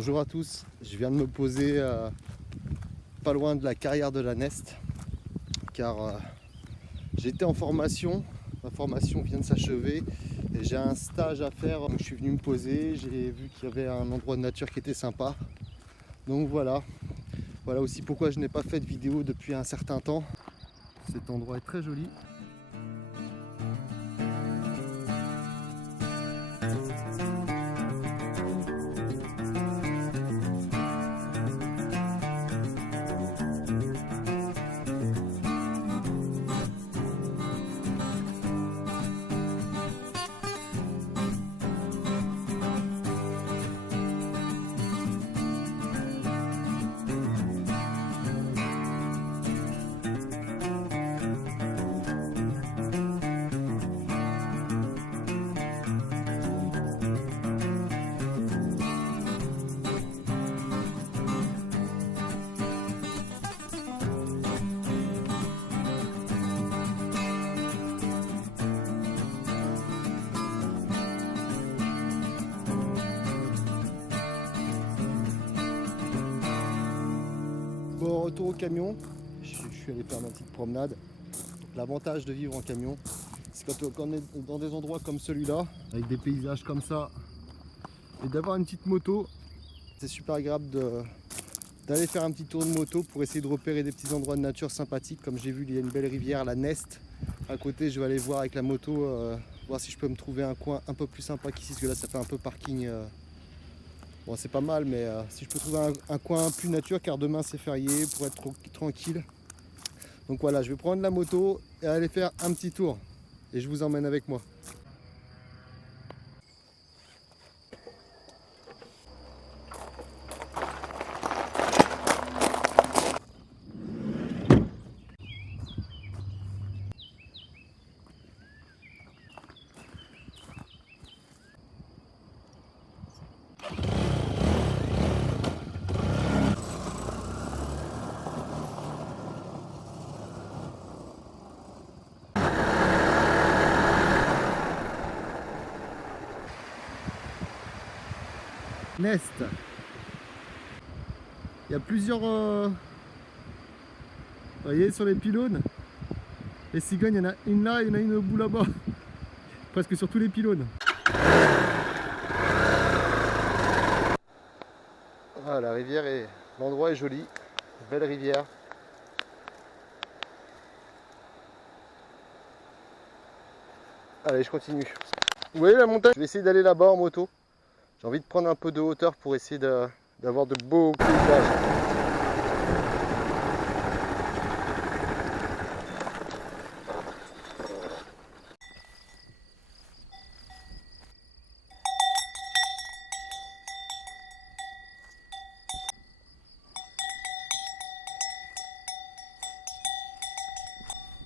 Bonjour à tous, je viens de me poser pas loin de la carrière de la Neste car j'étais en formation, ma formation vient de s'achever et j'ai un stage à faire, donc je suis venu me poser, j'ai vu qu'il y avait un endroit de nature qui était sympa, donc voilà aussi pourquoi je n'ai pas fait de vidéo depuis un certain temps. Cet endroit est très joli. Bon, retour au camion, je suis allé faire ma petite promenade. L'avantage de vivre en camion, c'est quand on est dans des endroits comme celui-là, avec des paysages comme ça, et d'avoir une petite moto, c'est super agréable d'aller faire un petit tour de moto pour essayer de repérer des petits endroits de nature sympathiques. Comme j'ai vu, il y a une belle rivière, la Neste. À côté, je vais aller voir avec la moto, voir si je peux me trouver un coin un peu plus sympa qu'ici, parce que là, ça fait un peu parking. Bon, c'est pas mal, mais si je peux trouver un coin plus nature, car demain c'est férié, pour être tranquille. Donc voilà, je vais prendre la moto et aller faire un petit tour. Et je vous emmène avec moi. Neste. Il y a plusieurs... vous voyez sur les pylônes, les cigognes, il y en a une là, il y en a une au bout là-bas. Presque sur tous les pylônes. Ah, la rivière est... L'endroit est joli. Belle rivière. Allez, je continue. Vous voyez la montagne? Je vais essayer d'aller là-bas en moto. J'ai envie de prendre un peu de hauteur pour essayer d'avoir de beaux paysages.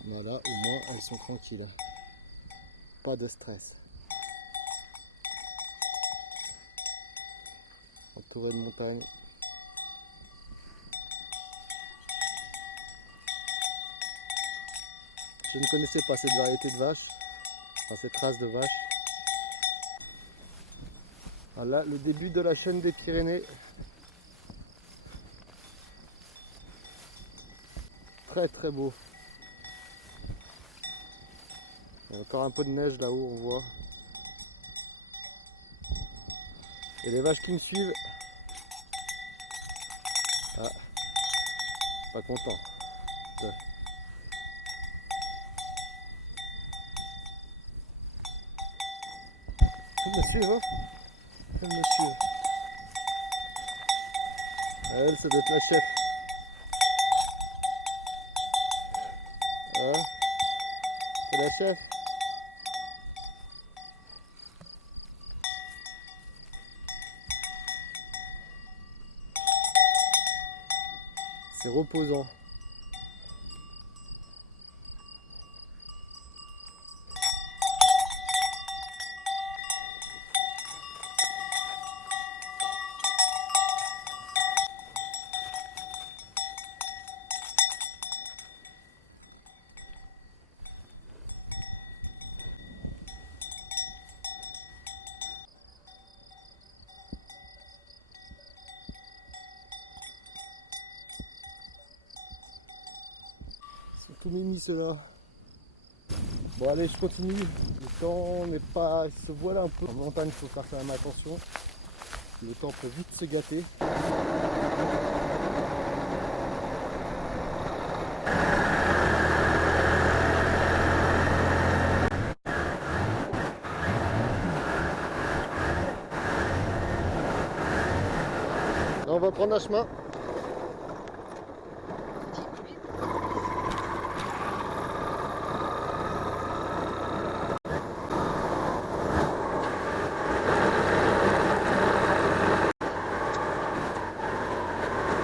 Voilà, au moins elles sont tranquilles. Pas de stress. Entouré de montagnes. Je ne connaissais pas cette variété de vache, enfin cette race de vache. Voilà le début de la chaîne des Pyrénées. Très très beau. Il y a encore un peu de neige là-haut, on voit. Et les vaches qui me suivent. Ah, pas content. Elle me suit, hein? Elle me suit. Elle, ça doit être la chef. Hein? C'est la chef. C'est reposant. tout mimi ceux-là. Bon allez, je continue. Le temps n'est pas... il se voile un peu. En montagne, il faut faire quand même attention. Le temps peut vite se gâter. Là, on va prendre un chemin.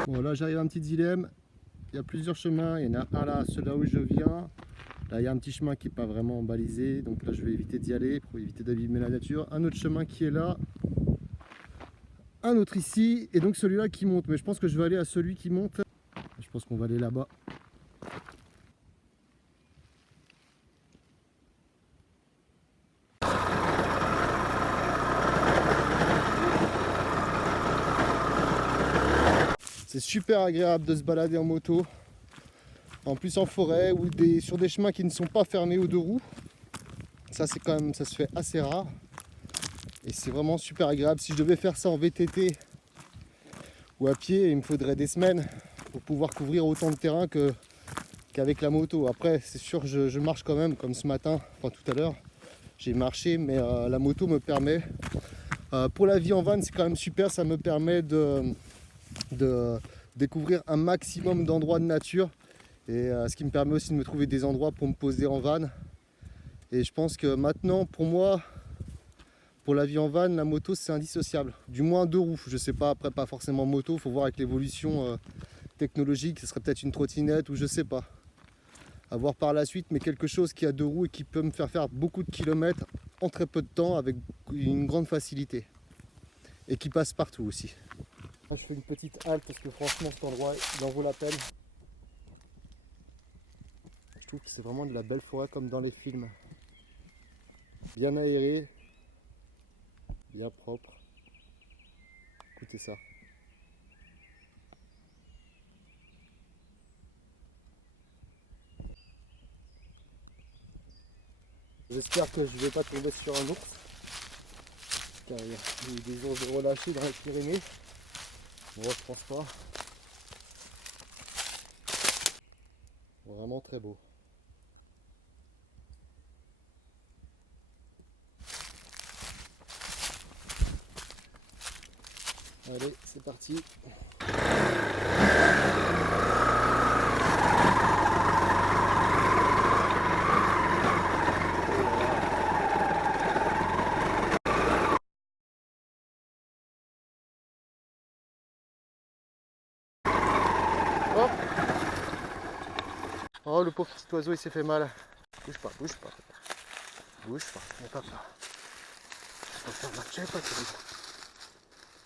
Bon là j'arrive à un petit dilemme, il y a plusieurs chemins, il y en a un là, celui-là où je viens, là il y a un petit chemin qui n'est pas vraiment balisé, donc là je vais éviter d'y aller pour éviter d'abîmer la nature, un autre chemin qui est là, un autre ici, et donc celui-là qui monte, mais je pense que je vais aller à celui qui monte, je pense qu'on va aller là-bas. C'est super agréable de se balader en moto, en plus en forêt ou sur des chemins qui ne sont pas fermés aux deux roues. Ça c'est quand même, ça se fait assez rare et c'est vraiment super agréable. Si je devais faire ça en VTT ou à pied, il me faudrait des semaines pour pouvoir couvrir autant de terrain qu'avec la moto. Après c'est sûr que je marche quand même, comme ce matin, enfin tout à l'heure j'ai marché, mais la moto me permet, pour la vie en van c'est quand même super, ça me permet de découvrir un maximum d'endroits de nature et ce qui me permet aussi de me trouver des endroits pour me poser en van. Et je pense que maintenant pour moi, pour la vie en van, la moto c'est indissociable, du moins deux roues. Je sais pas, après pas forcément moto, il faut voir avec l'évolution technologique, ce serait peut-être une trottinette ou je sais pas, à voir par la suite, mais quelque chose qui a deux roues et qui peut me faire beaucoup de kilomètres en très peu de temps avec une grande facilité et qui passe partout aussi. Je fais une petite halte parce que franchement cet endroit il en vaut la peine. Je trouve que c'est vraiment de la belle forêt comme dans les films. Bien aéré, bien propre. Écoutez ça. J'espère que je ne vais pas tomber sur un ours. Car il y a eu des ours relâchés dans les Pyrénées. Bon, je pense pas. Vraiment très beau. Allez, c'est parti. Hop. Oh, le pauvre petit oiseau, il s'est fait mal. Bouge pas, bouge pas. Bouge pas, n'aie pas peur. N'aie pas peur, n'aie pas peur.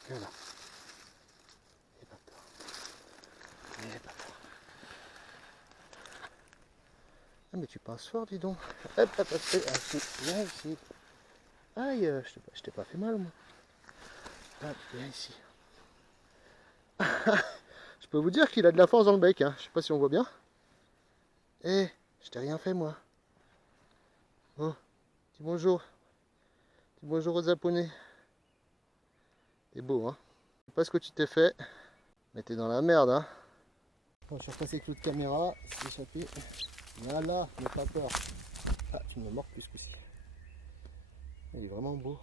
Viens là. N'aie pas peur. N'aie pas peur. Ah, mais tu passes fort, dis donc. Hop, hop, hop, viens ici. Aïe, je t'ai pas fait mal, moi. Hop, viens ici. Je peux vous dire qu'il a de la force dans le bec, hein. Je sais pas si on voit bien. Eh, je t'ai rien fait, moi. Oh, dis bonjour. Dis bonjour aux Japonais. T'es beau, hein. Je sais pas ce que tu t'es fait, mais t'es dans la merde, hein. Bon, je suis repassé avec l'autre caméra, c'est échappé. Voilà, n'aie pas peur. Ah, tu me mords plus que ci. Il est vraiment beau.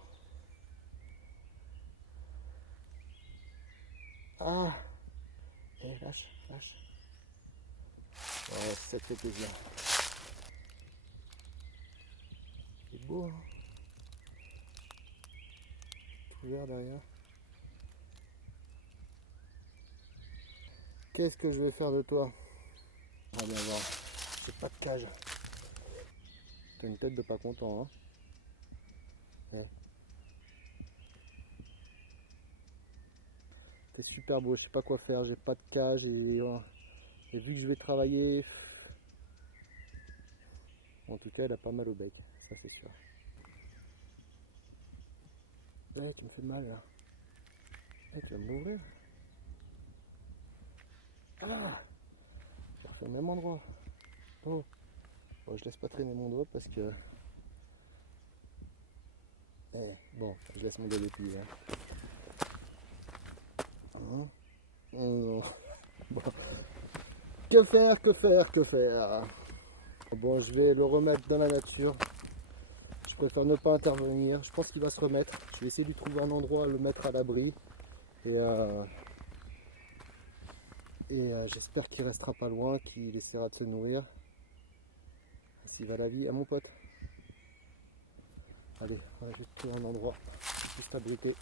Ah, eh, lâche, lâche. Ouais, ça te fait plaisir. C'est beau, hein. Tout vert derrière. Qu'est-ce que je vais faire de toi? On va bien voir. C'est pas de cage. T'as une tête de pas content, hein. Ouais. T'es super beau, je sais pas quoi faire, j'ai pas de cage et vu que je vais travailler, en tout cas elle a pas mal au bec, ça c'est sûr. Ouais, tu me fais mal là. Ouais, tu vas m'ouvrir. Ah, je refais le même endroit. Oh. Bon, je laisse pas traîner mon doigt parce que... bon, je laisse mon doigt déplié. Hein. Non. Bon. Que faire, que faire, que faire? Bon, je vais le remettre dans la nature. Je préfère ne pas intervenir. Je pense qu'il va se remettre. Je vais essayer de lui trouver un endroit, le mettre à l'abri. Et j'espère qu'il restera pas loin, qu'il essaiera de se nourrir. S'il va la vie à mon pote. Allez, on va juste trouver un endroit juste abrité.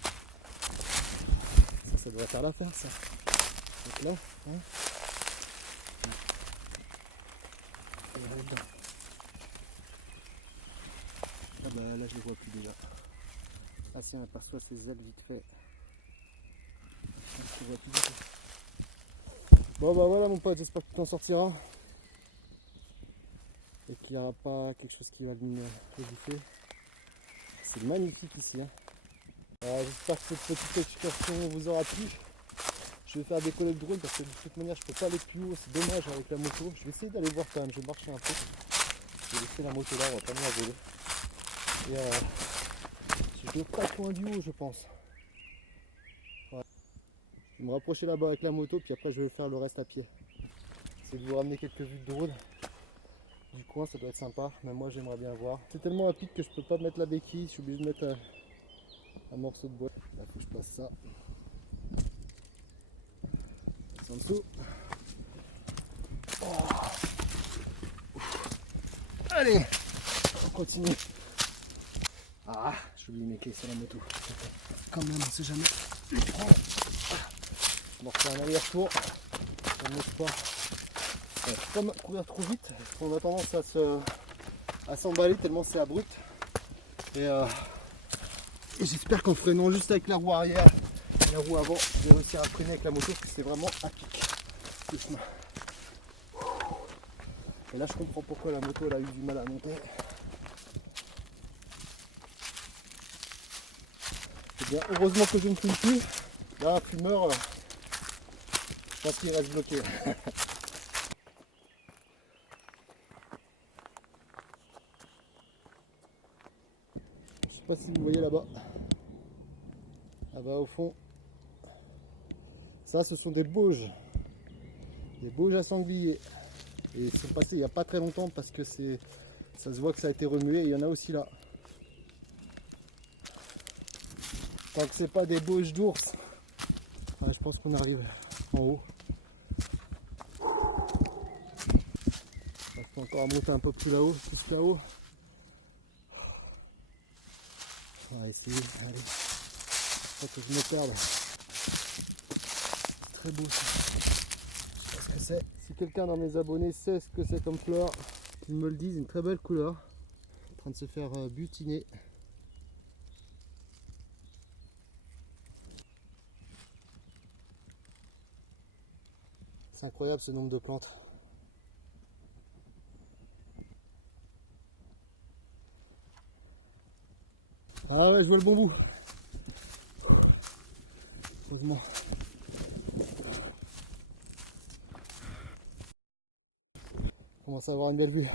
Ça devrait faire l'affaire, ça. Donc là, hein. Ah bah là je les vois plus déjà. Ah si, on aperçoit ses ailes vite fait. Je les vois plus du tout. Bon bah voilà mon pote, j'espère que tu t'en sortiras. Et qu'il n'y aura pas quelque chose qui va le bouffer. C'est magnifique ici. Hein. J'espère que cette petite excursion vous aura plu. Je vais faire décoller le drone parce que de toute manière je peux pas aller plus haut, c'est dommage avec la moto. Je vais essayer d'aller voir quand même, je vais marcher un peu. Je vais laisser la moto là, on va pas me la voler. Et je vais pas être loin du haut je pense. Ouais. Je vais me rapprocher là-bas avec la moto puis après je vais faire le reste à pied. Essayer de vous ramener quelques vues de drone. Du coin ça doit être sympa, mais moi j'aimerais bien voir. C'est tellement rapide que je peux pas mettre la béquille, je suis obligé de mettre un morceau de bois. Là faut que je passe ça. En dessous. Oh. Allez, on continue. Ah, j'ai oublié mes clés sur la moto. Quand même, on sait jamais. On va refaire un aller-retour. On ne bouge pas. Faut pas courir trop vite. On a tendance à s'emballer tellement c'est abrupt. Et j'espère qu'en freinant juste avec la roue arrière et la roue avant, je vais réussir à freiner avec la moto parce que c'est vraiment à pic. Doucement. Et là je comprends pourquoi la moto elle a eu du mal à monter. C'est bien, heureusement que je ne fume plus. Là un fumeur, je pense qu'il reste bloqué. Je sais pas si vous voyez là-bas. Là-bas au fond. Ça ce sont des Bauges. Des Bauges à sanglier. Et ils sont passés il n'y a pas très longtemps parce que ça se voit que ça a été remué et il y en a aussi là. Tant que c'est pas des Bauges d'ours. Ouais, je pense qu'on arrive en haut. Il faut encore monter un peu plus là-haut, plus là-haut. On va essayer, allez. Faut que je me perde. C'est très beau ça. Je sais pas ce que c'est. Si quelqu'un dans mes abonnés sait ce que c'est comme fleur, qu'il me le dise, une très belle couleur. En train de se faire butiner. C'est incroyable ce nombre de plantes. Ah ouais, je vois le bon bout. Heureusement. On commence à avoir une belle vue.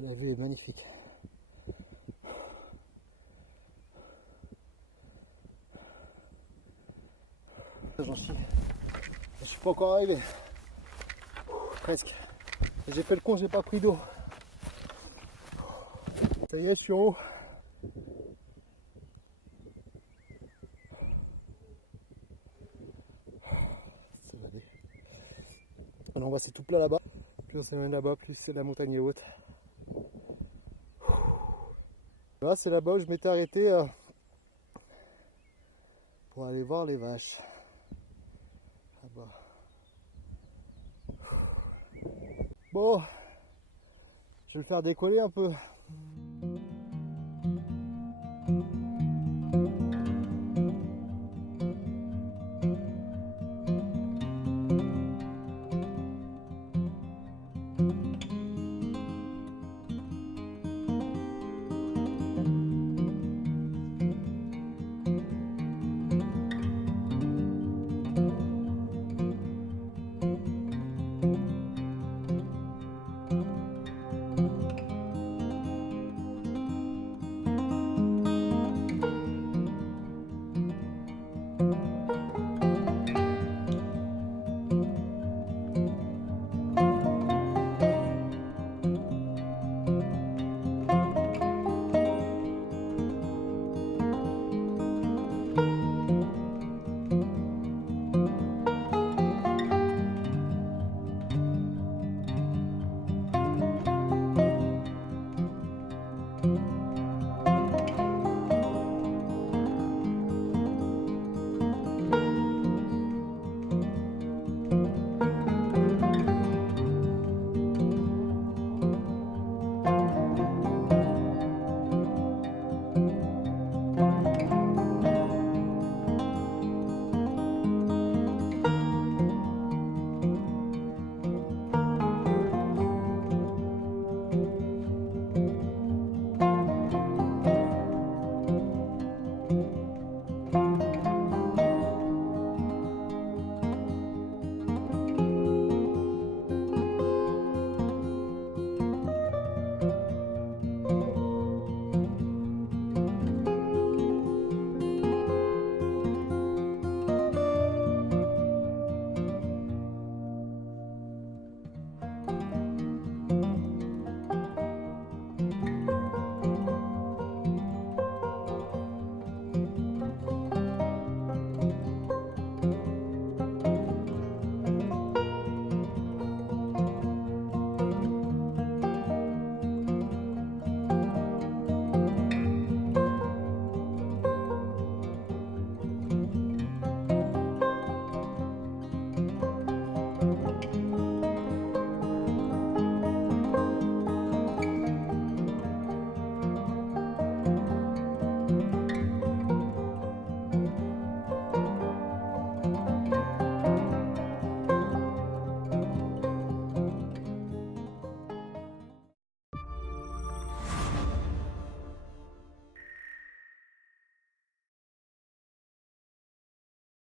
La vue est magnifique. J'en chie. Je suis pas encore arrivé. Presque. J'ai fait le con, j'ai pas pris d'eau. Ça y est, je suis en haut. Ça va aller. Alors on voit c'est tout plat là-bas. Plus on s'éloigne là-bas, plus c'est la montagne est haute. Là c'est là-bas où je m'étais arrêté pour aller voir les vaches. Là-bas. Bon, je vais le faire décoller un peu.